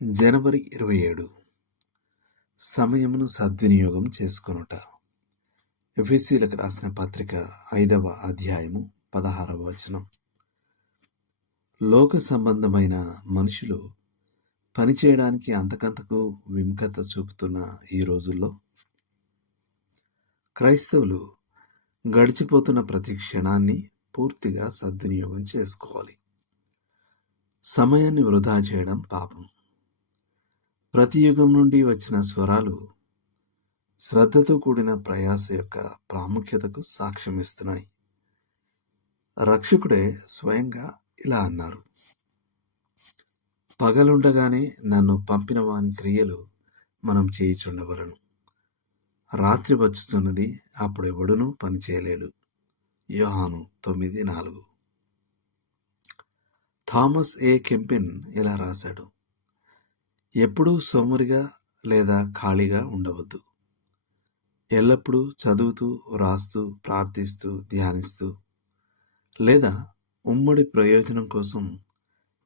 జనవరి 27 సమయమును సద్వినియోగం చేసుకొనుట. ఎఫెసీయులకు రాసిన పత్రిక 5వ అధ్యాయము 16వ వచనం. లోక సంబంధమైన మనుషులు పనిచేయడానికి అంతకంతకు విముఖత చూపుతున్న ఈ రోజుల్లో క్రైస్తవులు గడిచిపోతున్న ప్రతి క్షణాన్ని పూర్తిగా సద్వినియోగం చేసుకోవాలి. సమయాన్ని వృధా చేయడం పాపం. ప్రతి యుగం నుండి వచ్చిన స్వరాలు శ్రద్ధతో కూడిన ప్రయాస యొక్క ప్రాముఖ్యతకు సాక్ష్యమిస్తున్నాయి. రక్షకుడే స్వయంగా ఇలా అన్నారు: పగలుండగానే నన్ను పంపిన వాని క్రియలు మనం చేయుచుండవలను. రాత్రి వచ్చుచున్నది, అప్పుడెవడునూ పని చేయలేడు. యోహాను 9:4. థామస్ ఏ కెంపిన్ ఇలా రాశాడు: ఎప్పుడూ సోమరిగా లేదా ఖాళీగా ఉండవద్దు. ఎల్లప్పుడూ చదువుతూ, వ్రాస్తూ, ప్రార్థిస్తూ, ధ్యానిస్తూ లేదా ఉమ్మడి ప్రయోజనం కోసం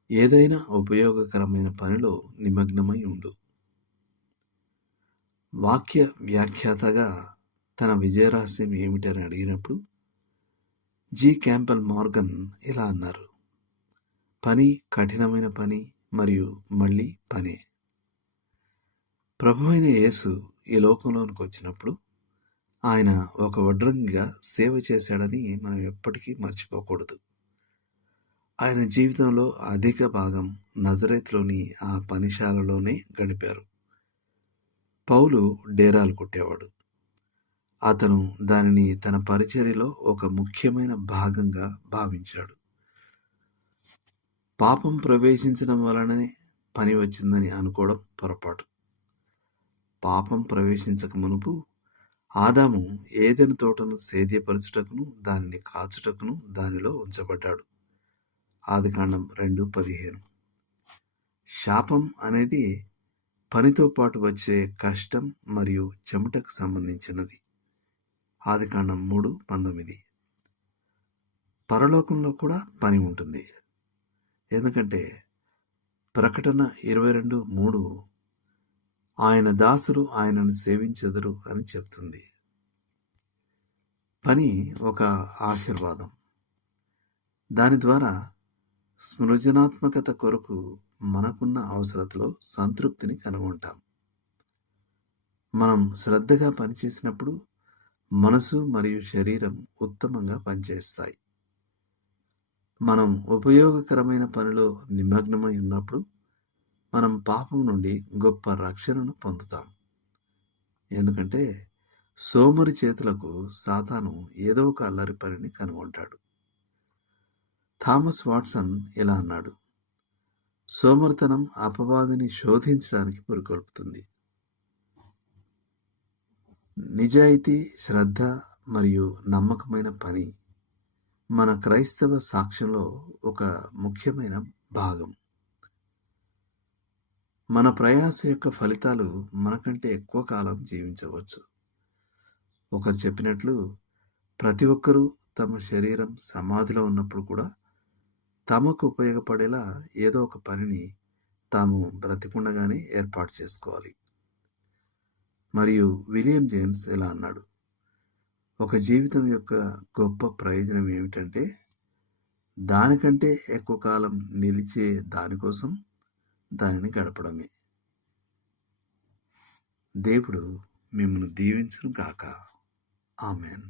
ఏదైనా ఉపయోగకరమైన పనిలో నిమగ్నమై ఉండు. వాక్య వ్యాఖ్యాతగా తన విజయరహస్యం ఏమిటని అడిగినప్పుడు జి. క్యాంపెల్ మార్గన్ ఇలా అన్నారు: పని, కఠినమైన పని మరియు మళ్ళీ పనే. ప్రభువైన యేసు ఈ లోకంలోనికి వచ్చినప్పుడు ఆయన ఒక వడ్రంగిగా సేవ చేశాడని మనం ఎప్పటికీ మర్చిపోకూడదు. ఆయన జీవితంలో అధిక భాగం నజరేత్లోని ఆ పనిశాలలోనే గడిపారు. పౌలు డేరాలు కొట్టేవాడు. అతను దానిని తన పరిచర్యలో ఒక ముఖ్యమైన భాగంగా భావించాడు. పాపం ప్రవేశించడం వలననే పని వచ్చిందని అనుకోవడం పొరపాటు. పాపం ప్రవేశించక మునుపు ఆదాము ఏదెను తోటను సేద్యపరచుటకును దానిని కాచుటకును దానిలో ఉంచబడ్డాడు. ఆదికాండం 2:15. శాపం అనేది పనితో పాటు వచ్చే కష్టం మరియు చెమటకు సంబంధించినది. ఆదికాండం 3:19. పరలోకంలో కూడా పని ఉంటుంది. ఎందుకంటే ప్రకటన 22:3 ఆయన దాసులు ఆయనను సేవించెదరు అని చెప్తుంది. పని ఒక ఆశీర్వాదం. దాని ద్వారా సృజనాత్మకత కొరకు మనకున్న అవసరతలో సంతృప్తిని కనుగొంటాం. మనం శ్రద్ధగా పనిచేసినప్పుడు మనసు మరియు శరీరం ఉత్తమంగా పనిచేస్తాయి. మనం ఉపయోగకరమైన పనిలో నిమగ్నమై ఉన్నప్పుడు మనం పాపం నుండి గొప్ప రక్షణను పొందుతాం. ఎందుకంటే సోమరి చేతులకు సాతాను ఏదో ఒక అల్లరి పనిని కనుగొంటాడు. థామస్ వాట్సన్ ఇలా అన్నాడు: సోమరితనం అపవాదిని శోధించడానికి పురికొల్పుతుంది. నిజాయితీ, శ్రద్ధ మరియు నమ్మకమైన పని మన క్రైస్తవ సాక్ష్యంలో ఒక ముఖ్యమైన భాగం. మన ప్రయాస యొక్క ఫలితాలు మనకంటే ఎక్కువ కాలం జీవించవచ్చు. ఒకరు చెప్పినట్లు, ప్రతి ఒక్కరూ తమ శరీరం సమాధిలో ఉన్నప్పుడు కూడా తమకు ఉపయోగపడేలా ఏదో ఒక పనిని తాము బ్రతికుండగానే ఏర్పాటు చేసుకోవాలి. మరియు విలియం జేమ్స్ ఇలా అన్నాడు: ఒక జీవితం యొక్క గొప్ప ప్రయోజనం ఏమిటంటే దానికంటే ఎక్కువ కాలం నిలిచే దానికోసం దానిని గడపడమే. దేవుడు మిమ్మల్ని దీవించును గాక. ఆమెన్.